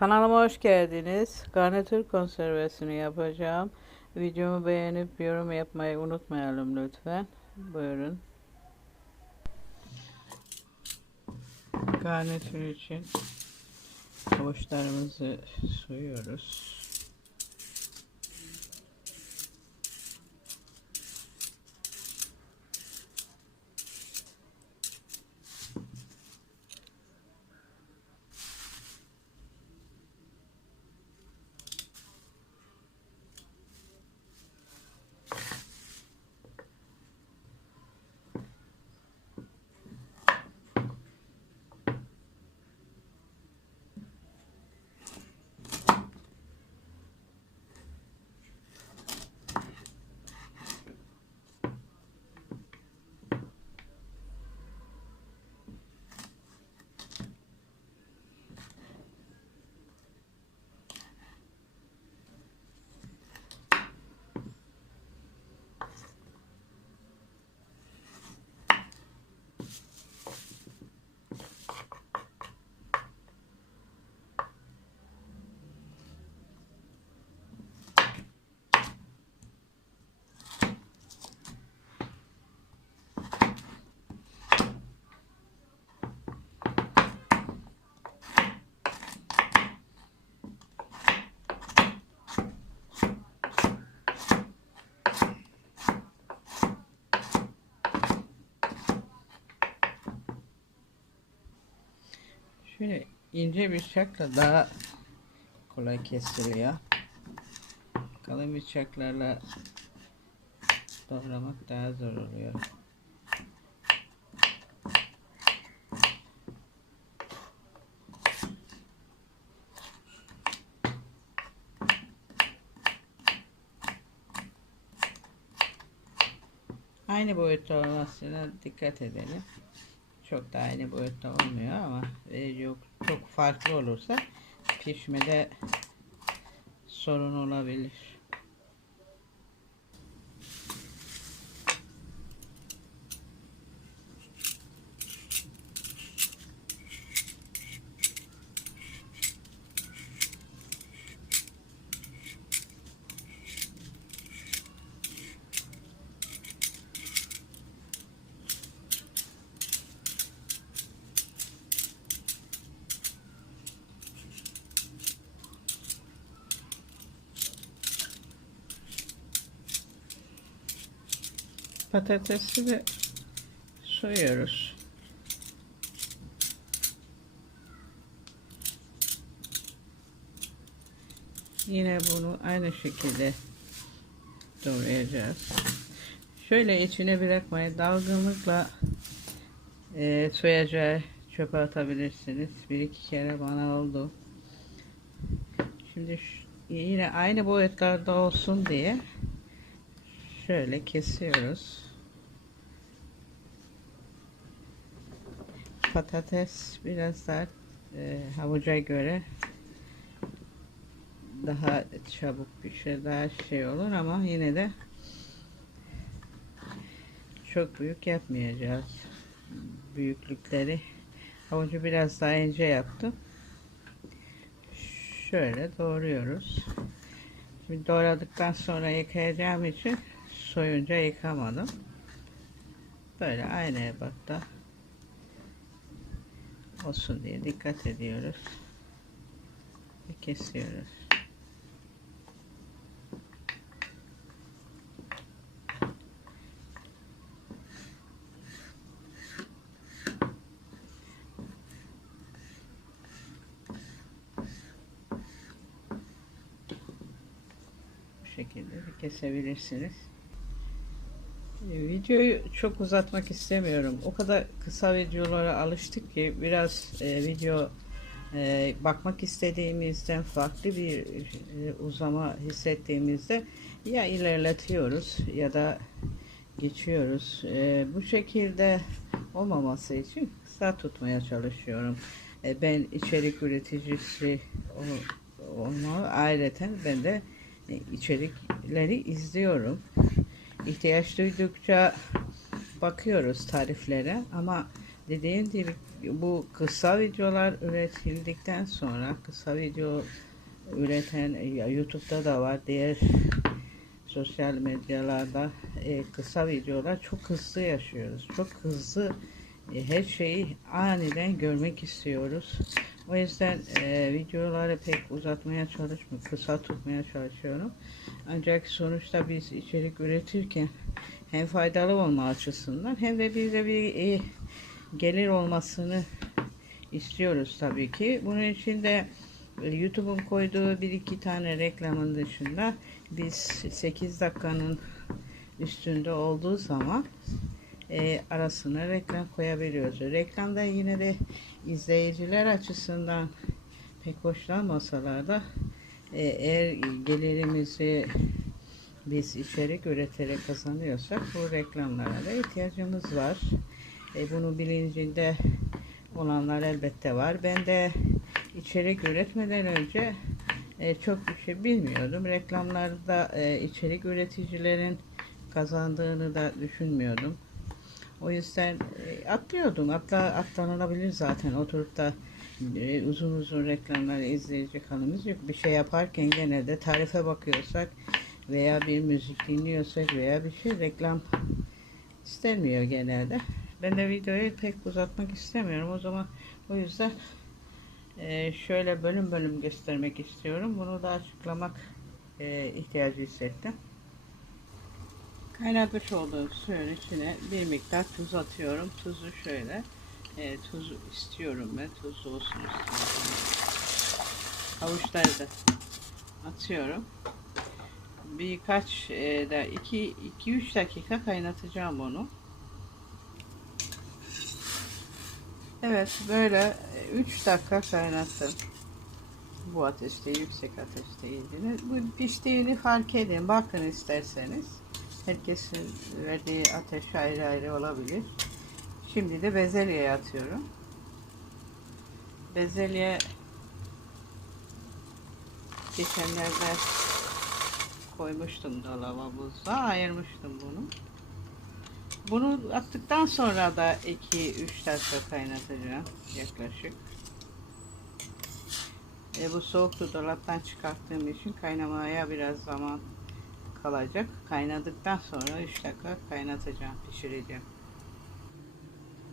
Kanalıma hoş geldiniz. Garnitür konservesini yapacağım. Videomu beğenip yorum yapmayı unutmayalım lütfen. Buyurun. Garnitür için havuçlarımızı soyuyoruz. Şöyle ince bıçakla daha kolay kesiliyor. Kalın bıçaklarla doğramak daha zor oluyor. Aynı boyutta olmasına dikkat edelim. Çok da aynı boyutta olmuyor ama e, yok çok farklı olursa pişmede sorun olabilir. Patatesi de soyuyoruz. Yine bunu aynı şekilde doğrayacağız. Şöyle içine bırakmayı dalgınlıkla e, soyacağı çöpe atabilirsiniz. Bir iki kere bana oldu. Şimdi yine aynı boyutlarda olsun diye şöyle kesiyoruz. Patates biraz daha e, havuca göre daha çabuk pişer, daha şey olur ama yine de çok büyük yapmayacağız. Büyüklükleri havucu biraz daha ince yaptım. Şöyle doğruyoruz. Şimdi doğradıktan sonra yıkayacağım için soyunca yıkamadım. Böyle aynı ebatta olsun diye dikkat ediyoruz. Ve kesiyoruz. Bu şekilde de kesebilirsiniz. Videoyu çok uzatmak istemiyorum. O kadar kısa videolara alıştık ki biraz e, video e, bakmak istediğimizden farklı bir e, uzama hissettiğimizde ya ilerletiyoruz ya da geçiyoruz. E, bu şekilde olmaması için kısa tutmaya çalışıyorum. E, ben içerik üreticisi ol- olma ayrıca ben de e, içerikleri izliyorum ihtiyaç duydukça bakıyoruz tariflere ama dediğim gibi bu kısa videolar üretildikten sonra kısa video üreten YouTube'da da var diğer sosyal medyalarda e, kısa videolar çok hızlı yaşıyoruz. Çok hızlı e, her şeyi aniden görmek istiyoruz. O yüzden e, videoları pek uzatmaya çalışmıyorum. Kısa tutmaya çalışıyorum. Ancak sonuçta biz içerik üretirken hem faydalı olma açısından hem de bize bir e, gelir olmasını istiyoruz tabii ki. Bunun için de e, YouTube'un koyduğu bir iki tane reklamın dışında biz 8 dakikanın üstünde olduğu zaman e, arasına reklam koyabiliyoruz. Reklamda yine de izleyiciler açısından pek hoşlanmasalar da e, eğer gelirimizi biz içerik üreterek kazanıyorsak bu reklamlara da ihtiyacımız var. E, bunun bilincinde olanlar elbette var. Ben de içerik üretmeden önce e, çok bir şey bilmiyordum. Reklamlarda e, içerik üreticilerin kazandığını da düşünmüyordum. O yüzden e, atlıyordum. Atla, atlanılabilir zaten. Oturup da e, uzun uzun reklamları izleyecek halimiz yok. Bir şey yaparken genelde tarife bakıyorsak veya bir müzik dinliyorsak veya bir şey reklam istenmiyor genelde. Ben de videoyu pek uzatmak istemiyorum. O zaman o yüzden e, şöyle bölüm bölüm göstermek istiyorum. Bunu da açıklamak ihtiyacı hissettim. Kaynatmış olduğum suyun içine bir miktar tuz atıyorum. Tuzu şöyle. E, tuz istiyorum ben. Tuzlu olsun istiyorum. Havuçları da atıyorum. Birkaç e, da 2-3 dakika kaynatacağım onu. Evet böyle 3 dakika kaynattım. Bu ateşte yüksek ateşte yediğini. Bu piştiğini fark edin. Bakın isterseniz. Herkesin verdiği ateş ayrı ayrı olabilir. Şimdi de bezelyeye atıyorum. Bezelye geçenlerde koymuştum dolaba buzluğa ayırmıştım bunu. Bunu attıktan sonra da 2-3 dakika kaynatacağım yaklaşık. E, bu soğuktu dolaptan çıkarttığım için kaynamaya biraz zaman kalacak. Kaynadıktan sonra 3 dakika kaynatacağım, pişireceğim.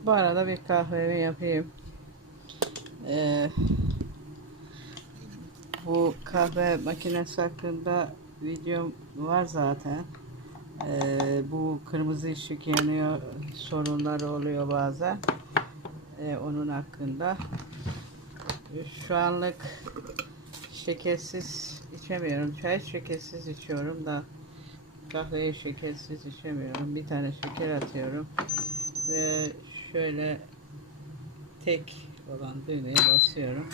Bu arada bir kahvemi yapayım. Ee, bu kahve makinesi hakkında videom var zaten. Ee, bu kırmızı ışık yanıyor sorunlar oluyor bazen. Ee, onun hakkında. Şu anlık şekersiz içemiyorum. Çay şekersiz içiyorum da kahveyi şekersiz içemiyorum. Bir tane şeker atıyorum. Ve şöyle tek olan düğmeye basıyorum.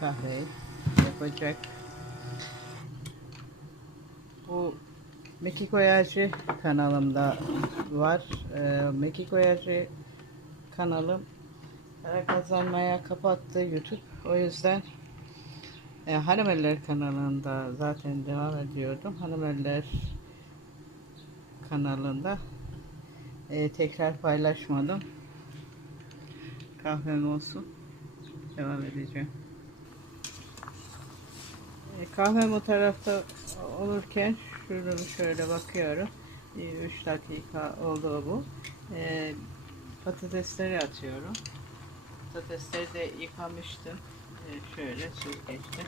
Kahveyi yapacak. Bu Mekik Oyacı kanalımda var. Ee, Mekik kanalım para kazanmaya kapattı YouTube. O yüzden e, Hanımeller kanalında zaten devam ediyordum. Hanımeller kanalında e, tekrar paylaşmadım. Kahvem olsun. Devam edeceğim. E, kahvem o tarafta olurken şuradan şöyle bakıyorum. 3 dakika oldu bu. E, patatesleri atıyorum. Patatesleri de yıkamıştım. E, şöyle süzgeçte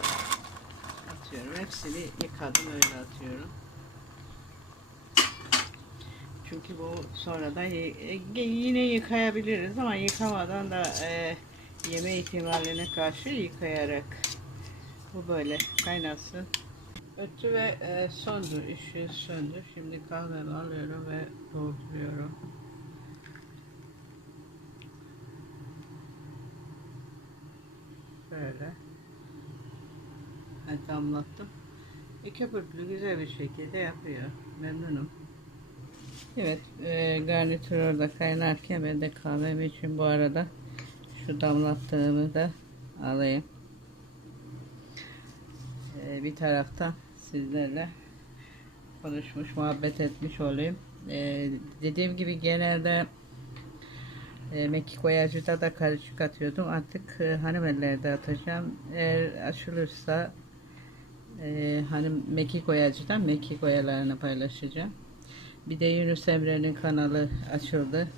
atıyorum. Hepsini yıkadım öyle atıyorum. Çünkü bu sonradan y- yine yıkayabiliriz ama yıkamadan da e, yeme ihtimaline karşı yıkayarak bu böyle kaynasın. Öttü ve e, söndü. ışığı söndü. Şimdi kahvemi alıyorum ve dolduruyorum. Böyle. Ben damlattım. E, köpüklü güzel bir şekilde yapıyor. Memnunum. Evet, e, garnitür orada kaynarken ben de kahvem için bu arada şu damlattığımı da alayım. E, bir taraftan sizlerle konuşmuş, muhabbet etmiş olayım. E, dediğim gibi genelde E, mekik oyacıda da karışık atıyordum. Artık e, hanımellerde atacağım. Eğer açılırsa e, hanım mekik oyacıdan mekik oyalarını paylaşacağım. Bir de Yunus Emre'nin kanalı açıldı.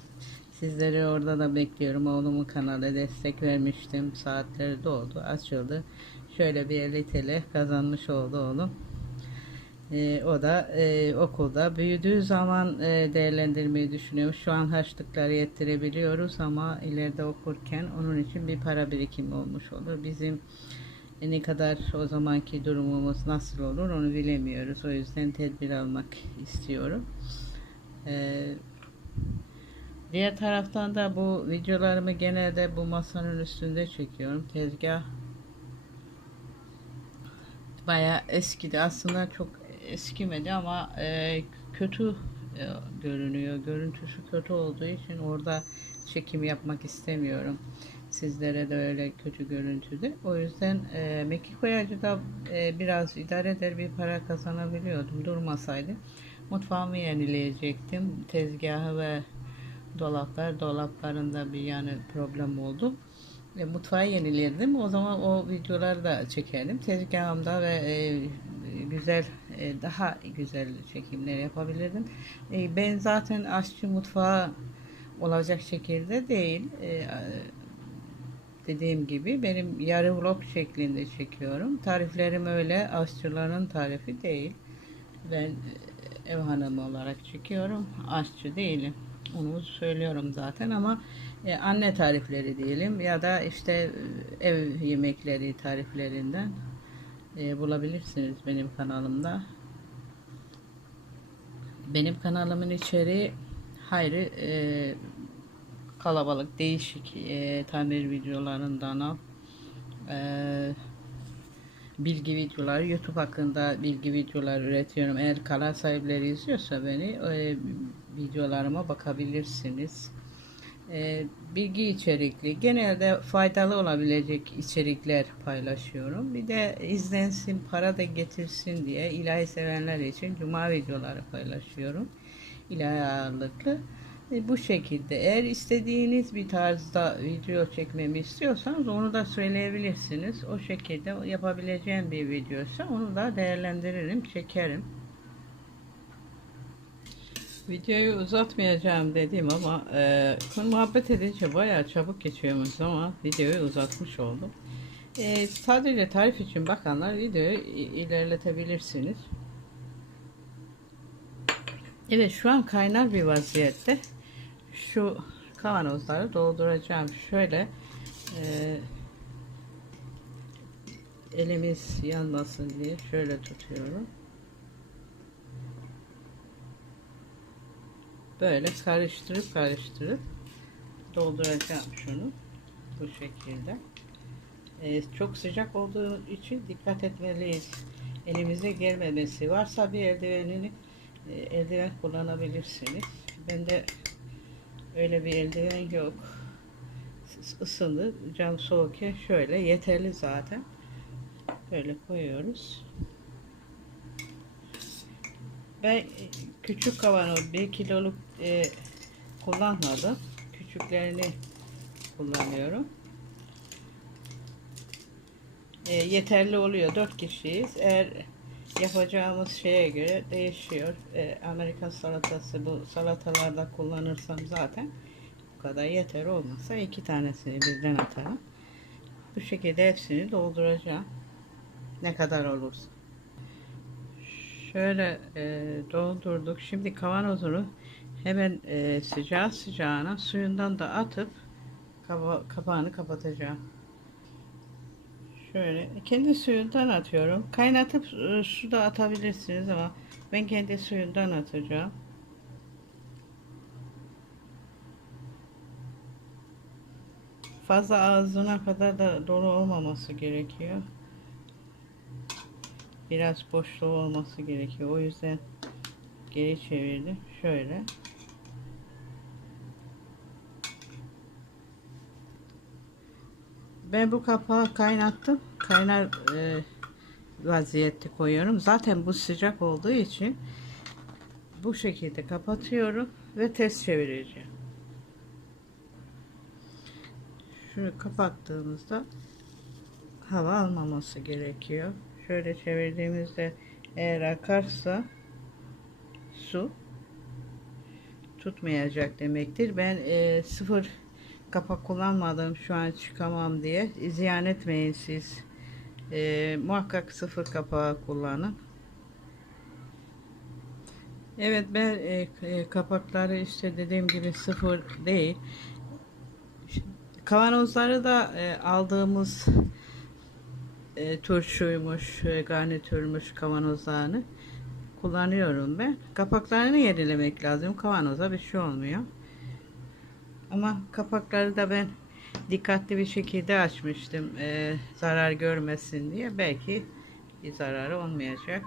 Sizleri orada da bekliyorum. Oğlumun kanalı destek vermiştim. Saatleri doldu. Açıldı. Şöyle bir 50 TL kazanmış oldu oğlum. Ee, o da e, okulda büyüdüğü zaman e, değerlendirmeyi düşünüyor. Şu an harçlıkları yettirebiliyoruz ama ileride okurken onun için bir para birikimi olmuş olur. Bizim ne kadar o zamanki durumumuz nasıl olur onu bilemiyoruz. O yüzden tedbir almak istiyorum. Ee, diğer taraftan da bu videolarımı genelde bu masanın üstünde çekiyorum. Tezgah bayağı eskidi. Aslında çok eskimedi ama e, kötü e, görünüyor. Görüntüsü kötü olduğu için orada çekim yapmak istemiyorum. Sizlere de öyle kötü görüntüde. O yüzden e, mekik oyacıda e, biraz idare eder bir para kazanabiliyordum. Durmasaydı mutfağımı yenileyecektim. Tezgahı ve dolaplar dolaplarında bir yani problem oldu. E, mutfağı yenilerdim. O zaman o videoları da çekerdim. Tezgahımda ve e, güzel e, daha güzel çekimler yapabilirdim. E, ben zaten aşçı mutfağı olacak şekilde değil. E, dediğim gibi benim yarı vlog şeklinde çekiyorum. Tariflerim öyle aşçıların tarifi değil. Ben e, ev hanımı olarak çekiyorum. Aşçı değilim. Onu söylüyorum zaten ama e, anne tarifleri diyelim ya da işte e, ev yemekleri tariflerinden e, bulabilirsiniz benim kanalımda. Benim kanalımın içeriği hayri e, kalabalık değişik e, tamir videolarından al. E, bilgi videoları YouTube hakkında bilgi videoları üretiyorum. Eğer kanal sahipleri izliyorsa beni e, videolarıma bakabilirsiniz. E, bilgi içerikli, genelde faydalı olabilecek içerikler paylaşıyorum. Bir de izlensin, para da getirsin diye ilahi sevenler için cuma videoları paylaşıyorum. İlahi ağırlıklı. E, bu şekilde eğer istediğiniz bir tarzda video çekmemi istiyorsanız onu da söyleyebilirsiniz. O şekilde yapabileceğim bir videoysa onu da değerlendiririm, çekerim. Videoyu uzatmayacağım dedim ama e, konu muhabbet edince bayağı çabuk geçiyormuş ama videoyu uzatmış oldum. E, sadece tarif için bakanlar videoyu ilerletebilirsiniz. Evet şu an kaynar bir vaziyette. Şu kavanozları dolduracağım. Şöyle e, elimiz yanmasın diye şöyle tutuyorum. Böyle karıştırıp karıştırıp dolduracağım şunu. Bu şekilde. Ee, çok sıcak olduğu için dikkat etmeliyiz. Elimize gelmemesi varsa bir eldivenini e, eldiven kullanabilirsiniz. Bende öyle bir eldiven yok. Isındı. Cam soğukken şöyle yeterli zaten. Böyle koyuyoruz. Ben küçük kavanoz 1 kiloluk e, kullanmadım. Küçüklerini kullanıyorum. E, yeterli oluyor. 4 kişiyiz. Eğer yapacağımız şeye göre değişiyor. E, Amerikan salatası bu salatalarda kullanırsam zaten bu kadar yeter olmasa iki tanesini birden atarım. Bu şekilde hepsini dolduracağım. Ne kadar olursa. Şöyle e, doldurduk. Şimdi kavanozunu hemen e, sıcağı sıcağına suyundan da atıp kapağını kapatacağım. Şöyle kendi suyundan atıyorum. Kaynatıp e, su da atabilirsiniz ama ben kendi suyundan atacağım. Fazla ağzına kadar da dolu olmaması gerekiyor biraz boşluğu olması gerekiyor. O yüzden geri çevirdim. Şöyle. Ben bu kapağı kaynattım. Kaynar e, vaziyette koyuyorum. Zaten bu sıcak olduğu için bu şekilde kapatıyorum ve ters çevireceğim. şunu kapattığımızda hava almaması gerekiyor. Şöyle çevirdiğimizde eğer akarsa su tutmayacak demektir. Ben e, sıfır kapak kullanmadım şu an çıkamam diye. Ziyan etmeyin siz. E, muhakkak sıfır kapağı kullanın. Evet ben e, e, kapakları işte dediğim gibi sıfır değil. Kavanozları da e, aldığımız e, turşuymuş, e, garnitürmüş kavanozlarını kullanıyorum ben. Kapaklarını yenilemek lazım. Kavanoza bir şey olmuyor. Ama kapakları da ben dikkatli bir şekilde açmıştım. e, zarar görmesin diye. Belki bir zararı olmayacak.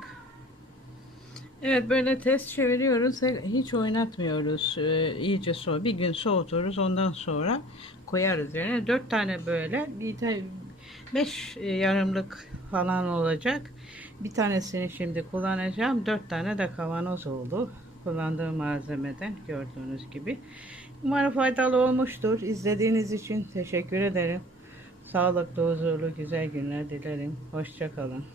Evet böyle test çeviriyoruz. Hiç oynatmıyoruz. Ee, iyice so bir gün soğuturuz. Ondan sonra koyarız üzerine. Dört tane böyle bir de beş e, yarımlık falan olacak. Bir tanesini şimdi kullanacağım. Dört tane de kavanoz oldu. Kullandığım malzemeden gördüğünüz gibi. Umarım faydalı olmuştur. İzlediğiniz için teşekkür ederim. Sağlıklı, huzurlu, güzel günler dilerim. Hoşçakalın.